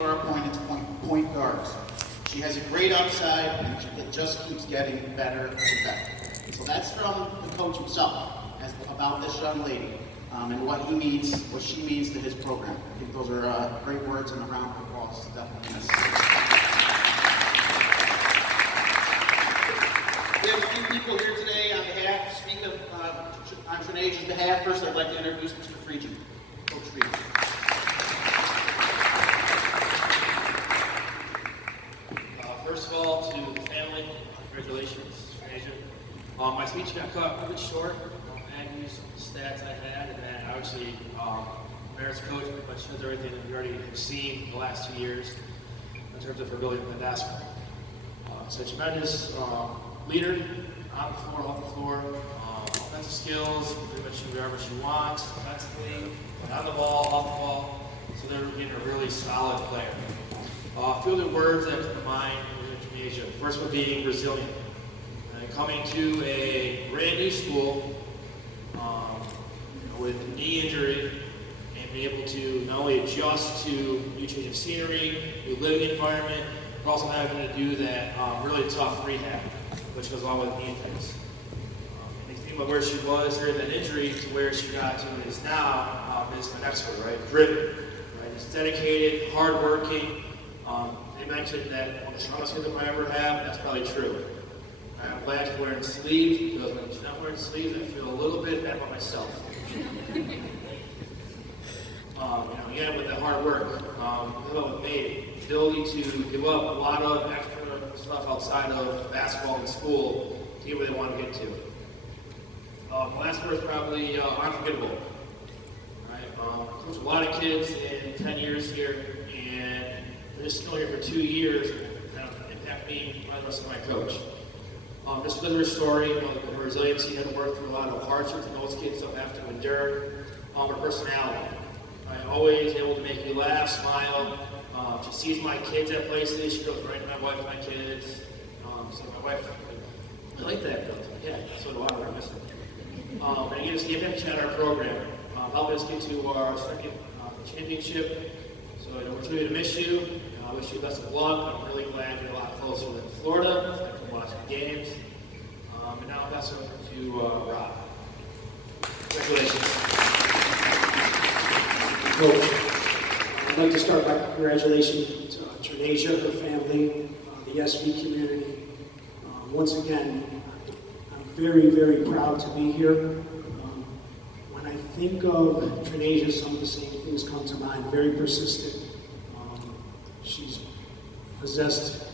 are appointed to point guards. She has a great upside, and it just keeps getting better and better. So that's from the coach himself about this young lady and what she means to his program. I think those are great words, and a round of applause is definitely necessary. We have a few people here today on Trinasia's behalf. First, I'd like to introduce Mr. Friedgen, Coach Friedgen. First of all, to the family, congratulations, Trinasia. My speech got cut a bit short. I used stats I had, and then obviously, Mayor's coach pretty much does everything that we already have seen the last 2 years in terms of her ability to play basketball. So a tremendous leader on the floor, off the floor, offensive skills, pretty much do whatever she wants, offensively, on the ball, off the ball. So they're getting a really solid player. A few of the words that come to mind in Trinasia. First one being resilient. Coming to a brand new school with a knee injury and be able to not only adjust to new change of scenery, new living environment, but also having to do that really tough rehab, which goes along with knee injuries. And if you think about where she was during that injury to where she got to and is now, is my next word, right? Driven, right? It's dedicated, hardworking. They mentioned that one of the strongest kids I ever have, that's probably true. I'm glad she's wearing sleeves, because when she's not wearing sleeves, I feel a little bit bad about myself. Again, with that hard work, with May, the ability to give up a lot of extra stuff outside of basketball and school to get where they want to get to. The last word is probably unforgettable. Right? Coached a lot of kids in 10 years here, and they're just still here for 2 years, and kind of impact me by the rest of my coach. Just because of her story, her resiliency, had to work through a lot of hardships that most kids don't have to endure. Her personality, always able to make me laugh, smile. She sees my kids at places, she goes right to my wife and my kids. So my wife, I like that girl. Yeah, so do I miss her. And again, just the impact on our program, helping us get to our second championship. So we're truly to miss you. I wish you best of luck. I'm really glad you're a lot closer than Florida. I can watch the games. And now I'll pass it over to Rob. Congratulations. Coach, I'd like to start by congratulations to Trinasia, her family, the SV community. Once again, I'm very, very proud to be here. When I think of Trinasia, some of the same things come to mind. Very persistent. She's possessed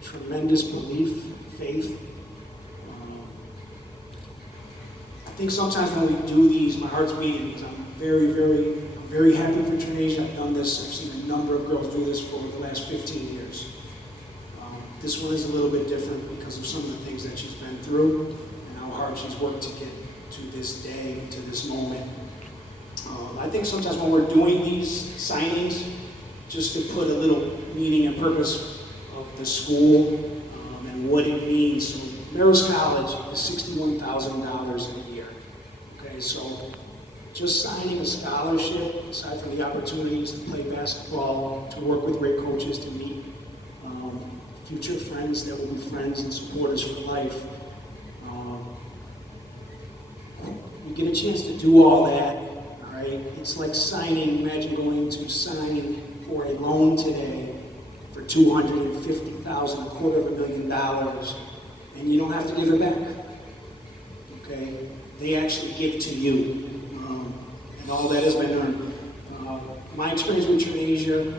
tremendous belief, faith. I think sometimes when we do these, my heart's beating because I'm very happy for Trinasia. I've done this, I've seen a number of girls do this for the last 15 years. This one is a little bit different because of some of the things that she's been through and how hard she's worked to get to this day, to this moment. I think sometimes when we're doing these signings, just to put a little meaning and purpose of the school and what it means. So Marist College is $61,000 a year. Okay, so just signing a scholarship, aside from the opportunities to play basketball, to work with great coaches, to meet future friends that will be friends and supporters for life. You get a chance to do all that, all right? It's like signing, imagine going to sign for a loan today for $250,000, $250,000, and you don't have to give it back. Okay, they actually give to you, and all that has been done. My experience with Trinasia,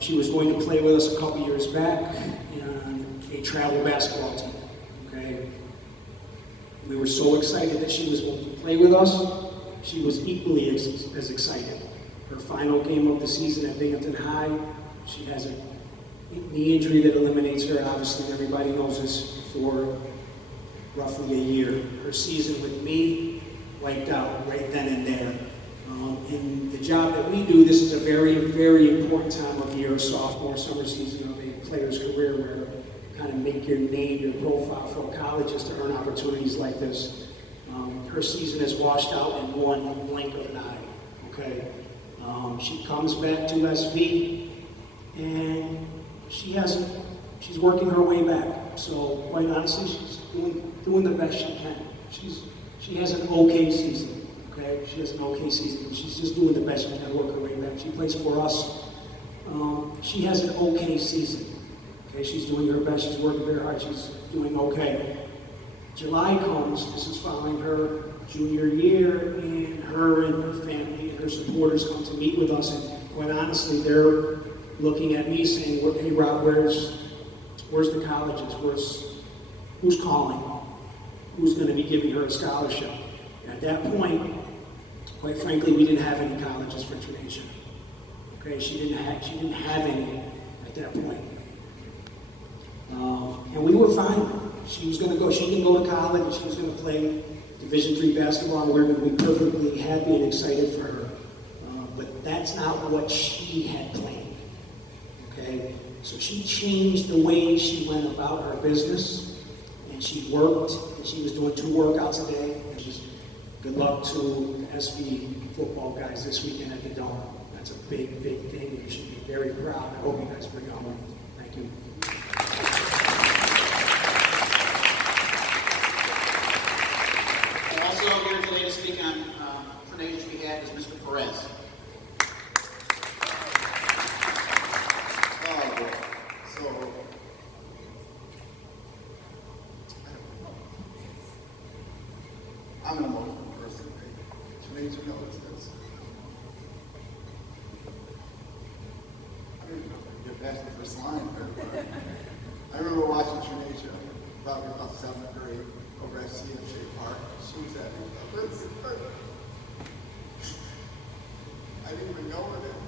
she was going to play with us a couple years back in a travel basketball team. Okay, we were so excited that she was going to play with us. She was equally as excited. Her final game of the season at Binghamton High, she has a knee injury that eliminates her. Obviously, everybody knows this, for roughly a year. Her season with me wiped out right then and there. In the job that we do, this is a very important time of year, sophomore, summer season of a player's career, where you kind of make your name, your profile for colleges to earn opportunities like this. Her season is washed out in one blink of an eye. Okay. She comes back to SV. and she's working her way back. So quite honestly, she's doing the best she can. She has an okay season, okay? She has an okay season, but she's just doing the best she can, work her way back. She plays for us. She has an okay season, okay? She's doing her best, she's working very hard, she's doing okay. July comes, this is following her junior year, and her and her family and her supporters come to meet with us, and quite honestly, they're looking at me saying, "Well, hey Rob, where's the colleges? Who's calling? Who's going to be giving her a scholarship?" And at that point, quite frankly, we didn't have any colleges for Trinasia. Okay, she didn't have any at that point. And we were fine. She can go to college, and she was going to play Division III basketball, and we were going to be perfectly happy and excited for her. But that's not what she had planned. Okay? So she changed the way she went about her business, and she worked, and she was doing 2 workouts a day. And just good luck to the SB football guys this weekend at the Dome. That's a big, big thing. You should be very proud. I hope you guys bring it home. Thank you. Also here today to speak on Trinasia's behalf is Mr. Perez. Oh, boy. So, I'm an emotional person. Trinasia knows this. I don't even know if I can get past the first line, but I remember watching Trinasia probably about 7th grade over at CFJ Park. She was at I didn't even know her then.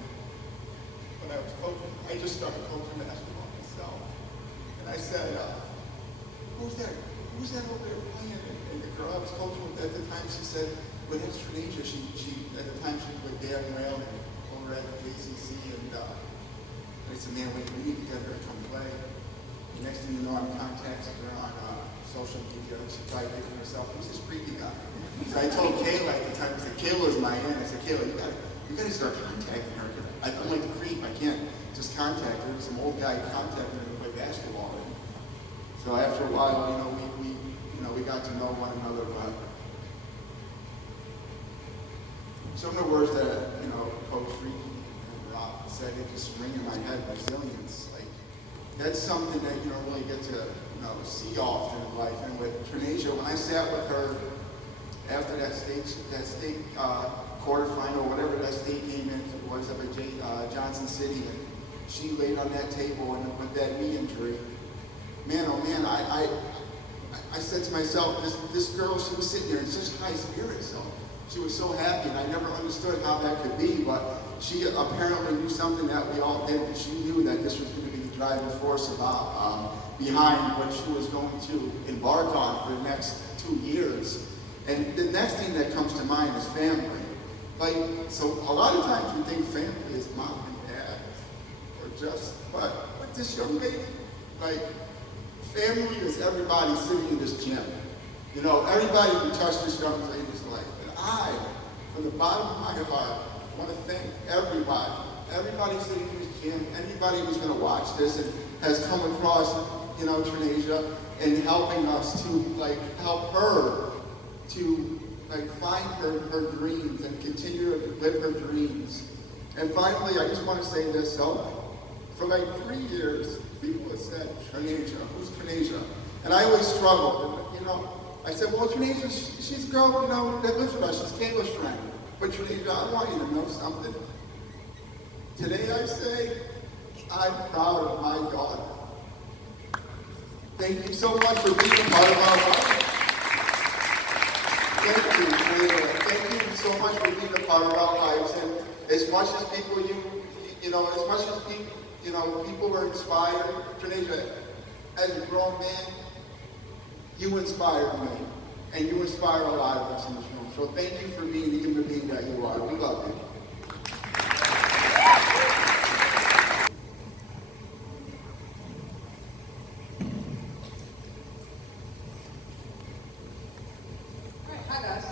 When I was coaching, I just started coaching basketball myself. And I said, who's that over there playing? And the girl I was coaching with at the time, she said, well, that's Trinasia. At the time, she was with Dan Railing over at the JCC. And I said, man, we need to get her to come play. The next thing you know, I'm contacting her on social media. She tried making herself, who's this creepy guy? So I told Kayla at the time, I said, Kayla's my aunt. I said, Kayla, you gotta start contacting her. I'm like a creep. I can't just contact her. Some old guy contacted her to play basketball. And so after a while, we got to know one another. But some of the words that Coach Reed and Rob said, it just ring in my head. Resilience, like that's something that you don't really get to see often in life. And with Trinasia, when I sat with her after that state quarterfinal, whatever that state game was up at Johnson City, and she laid on that table and with that knee injury, man, oh man, I said to myself, this girl, she was sitting there in such high spirits, so she was so happy, and I never understood how that could be, but she apparently knew something that we all did, and she knew that this was going to be the driving force behind what she was going to embark on for the next 2 years. And the next thing that comes to mind is family. Like, so a lot of times we think family is mom and dad, or just, but with this young lady, like, family is everybody sitting in this gym. Everybody who touched this young lady's life. And I, from the bottom of my heart, want to thank everybody sitting in this gym, anybody who's going to watch this and has come across, Trinasia, and helping us to, help her to find her dreams and continue to live her dreams. And finally, I just want to say this. So, for 3 years, people have said, Trinasia, who's Trinasia? And I always struggled. And, I said, well, Trinasia, she's a girl, that lives with us. She's Kayla's friend. But Trinasia, I want you to know something. Today I say, I'm proud of my daughter. Thank you so much for being a part of our life. Thank you, Trinasia. Thank you so much for being a part of our lives. And as much as people, people were inspired, Trinasia, as a grown man, you inspired me. And you inspire a lot of us in this room. So thank you for being the human being that you are. We love you. Hi guys.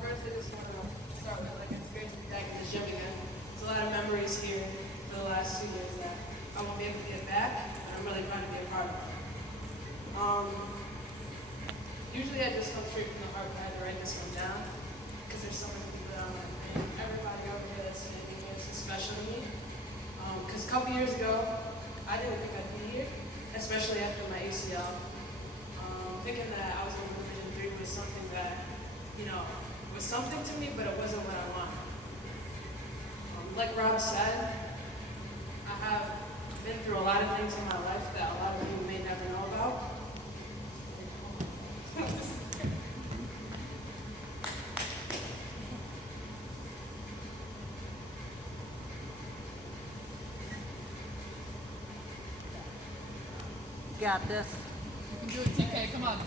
First I just want to start with it's great to be back in the gym again. There's a lot of memories here. really fun to be a part of. Usually I just come straight from the heart and I had to write this one down because there's so many people that I'm like, man, everybody over here that's standing here is special to me. Because a couple years ago, I didn't think I'd be here, especially after my ACL. Thinking that I was going to Division III was something that, was something to me, but it wasn't what I wanted. Like Rob said, I have been through a lot of things in my life that a lot of people may never know about. Got this. You can do it, TK. Come on.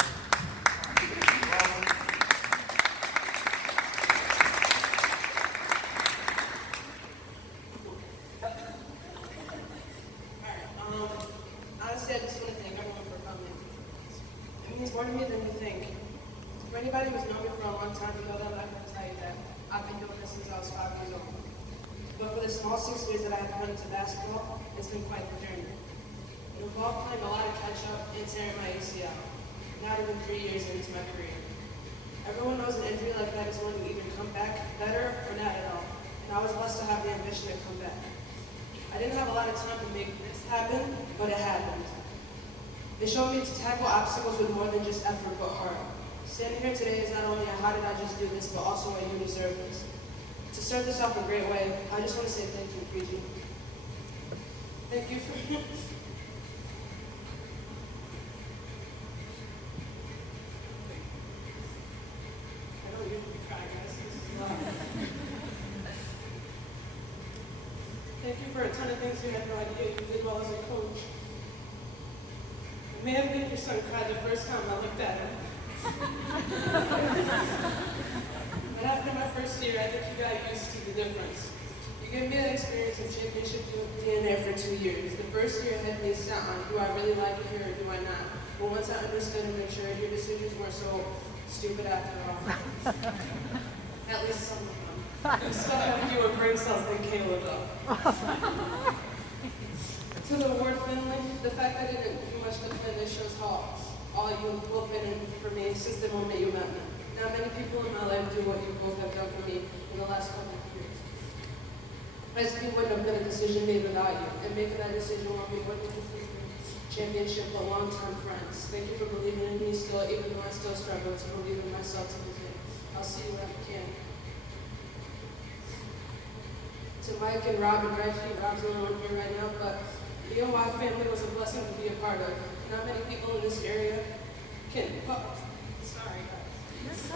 Honestly, I just want to thank everyone for coming. It means more to me than you think. For anybody who's known me for a long time, you know that I can tell you that I've been doing this since I was 5 years old. But for the small 6 years that I've put into basketball, it's been quite the journey. It involved playing a lot of catch-up and tearing my ACL, not even 3 years into my career. Everyone knows an injury like that is when you either come back better or not at all, and I was blessed to have the ambition to come back. I didn't have a lot of time to make this happen, but it happened. It showed me to tackle obstacles with more than just effort, but heart. Standing here today is not only a how did I just do this, but also a you deserve this. To start this off a great way, I just want to say thank you, Fiji. Thank you for... I don't usually try, guys. This is a lot. Thank you for a ton of things you had no idea you did well as a coach. It may have made your son cry the first time I looked at him. But after my first year, I think you got used to the difference. You gave me an experience of championship DNA for 2 years. The first year had me set on, do I really like it here or do I not? But once I understood and matured, your decisions weren't so stupid after all. At least some of them. You still have fewer brain cells than Kayla, though. To the award family, the fact that I didn't do much to plan this shows how all you will have been in for me since the moment you met me. Not many people in my life do what you both have done for me in the last couple of years. SB wouldn't have been a decision made without you, and making that decision while we wouldn't have been championship but long-term friends. Thank you for believing in me still, even though I still struggle to believe in myself to this day. I'll see you when I can. To Mike and Rob and Reggie, Rob's the only one here right now, but the NY family was a blessing to be a part of. Not many people in this area can sorry guys.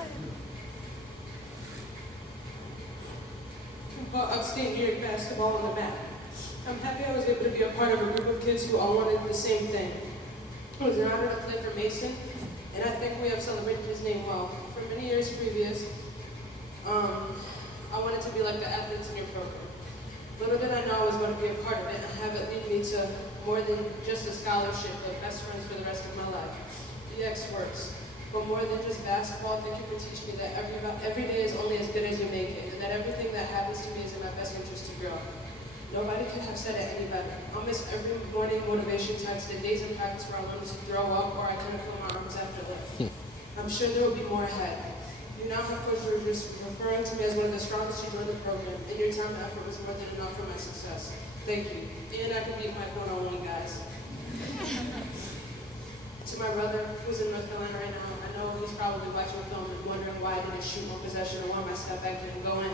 Can put upstate New York basketball on the map. I'm happy I was able to be a part of a group of kids who all wanted the same thing. It was an honor to play for Mason, and I think we have celebrated his name well. For many years previous, I wanted to be like the athletes in your program. Little did I know I was going to be a part of it and have it lead me to more than just a scholarship, but best friends for the rest of my life. The X works. But more than just basketball, thank you for teaching me that every day is only as good as you make it, and that everything that happens to me is in my best interest to grow. Nobody could have said it any better. I'll miss every morning motivation text and days of practice where I wanted to throw up or I couldn't feel my arms after lift. I'm sure there will be more ahead. You now have coaches referring to me as one of the strongest you in the program, and your time and effort was more than enough for my success. Thank you. And I can beat my one-on-one guys. To my brother, who's in North Carolina right now, I know he's probably watching the film and wondering why I didn't shoot more possession or why my step back didn't go in.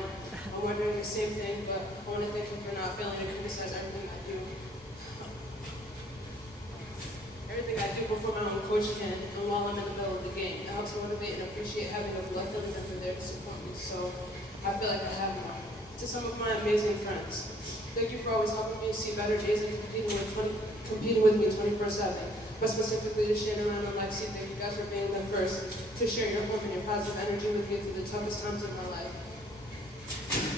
I'm wondering the same thing, but I want to thank him for not failing to criticize everything I do. Everything I do before my own coach can, and while I'm in the middle of the game. It helps motivate and appreciate having a blood family member there to support me, so I feel like I have one. To some of my amazing friends, thank you for always helping me see better days and competing with me 24/7. But specifically to Shannon and Alexi, thank you guys for being the first to share your hope and your positive energy with me through the toughest times of my life.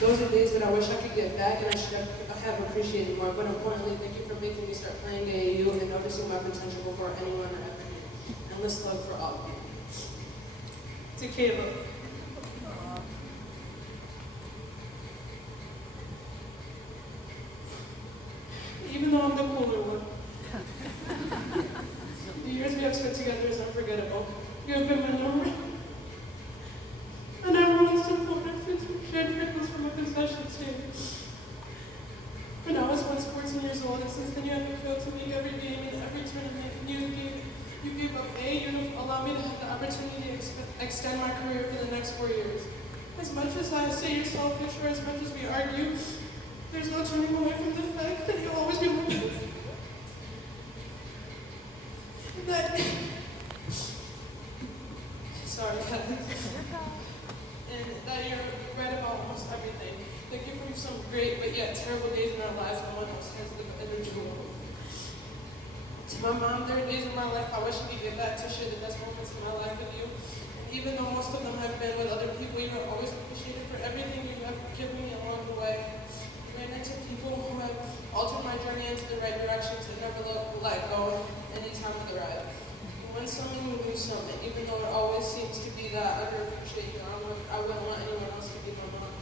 Those are days that I wish I could get back and I should have appreciated more, but importantly, thank you for making me start playing AAU and noticing my potential before anyone or ever knew. Endless love for all of you. To Caleb. Even though I'm the cooler one. years old, and since then you have failed to make every game and every tournament. You gave up A, you allowed me to have the opportunity to extend my career for the next 4 years. As much as I say you're selfish, or as much as we argue, there's no turning away from the fact that you'll always be my best. That, sorry, and that you're right about almost everything. Thank you for some great but yet terrible days in our lives. No one else has the individual. To my mom, there are days in my life I wish I could get back to share the best moments in my life with you. Even though most of them have been with other people, you are always appreciated for everything you have given me along the way. You ran into people who have altered my journey into the right directions and never let go any time of the ride. When someone you lose something, even though it always seems to be that underappreciated, I wouldn't want anyone else to be my mom.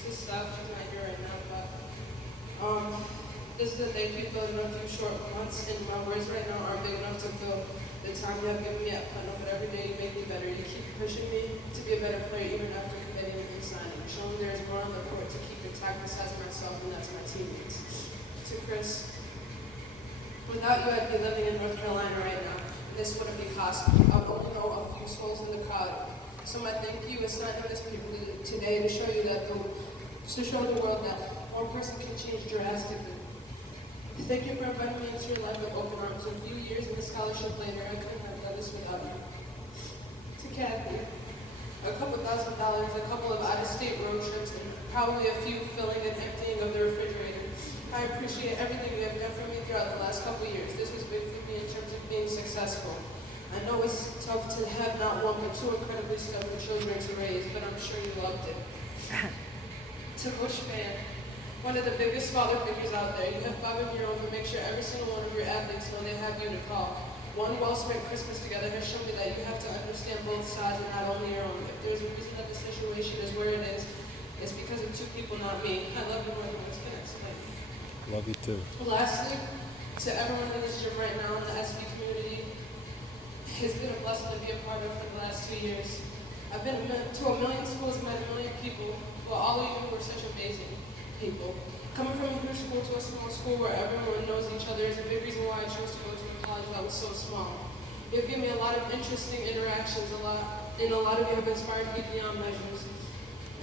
Just stop, she's not here right now, but this is a thank you filled in a few short months, and my words right now aren't big enough to fill the time you have given me at Putnam, but every day you make me better. You keep pushing me to be a better player even after committing and signing. You show me there's more on the court to keep intact besides myself, and that's my teammates. To Chris, without you, I'd be living in North Carolina right now. This wouldn't be possible. I only know a few souls in the crowd. So my thank you is not this people today to show you that to show the world that one person can change drastically. Thank you for inviting me into your life with open arms. A few years in the scholarship later, I couldn't have done this without you. To Kathy, a couple $1,000, a couple of out-of-state road trips, and probably a few filling and emptying of the refrigerator. I appreciate everything you have done for me throughout the last couple of years. This was big for me in terms of being successful. I know it's tough to have not one but two incredibly stubborn children to raise, but I'm sure you loved it. To Coach Fan, one of the biggest father figures out there. You have 5 of your own who make sure every single one of your athletes know they have you to call. One well-spent Christmas together has shown me that you have to understand both sides and not only your own. If there's a reason that the situation is where it is, it's because of 2 people, not me. I love you more than words can explain. Love you too. Lastly, to everyone in this gym right now in the SB community, it's been a blessing to be a part of for the last 2 years. I've been to a million schools and met a million people, but all of you were such amazing people. Coming from a huge school to a small school where everyone knows each other is a big reason why I chose to go to a college that was so small. You've given me a lot of interesting interactions, and a lot of you have inspired me beyond measures.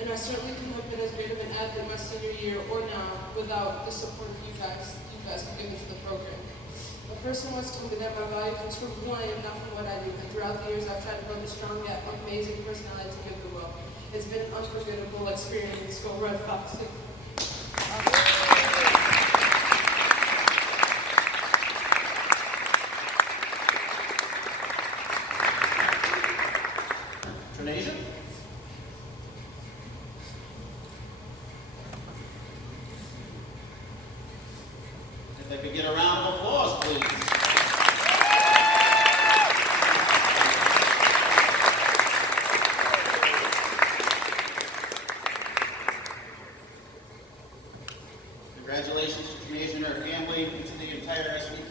And I certainly couldn't have been as great of an athlete my senior year or now without the support of you guys have given to the program. A person once told me that my value comes from who I am, not from what I do. And throughout the years, I've tried to build a strong yet amazing personality to give the world. It's been an unforgettable experience. Go Red Fox. Trinasia?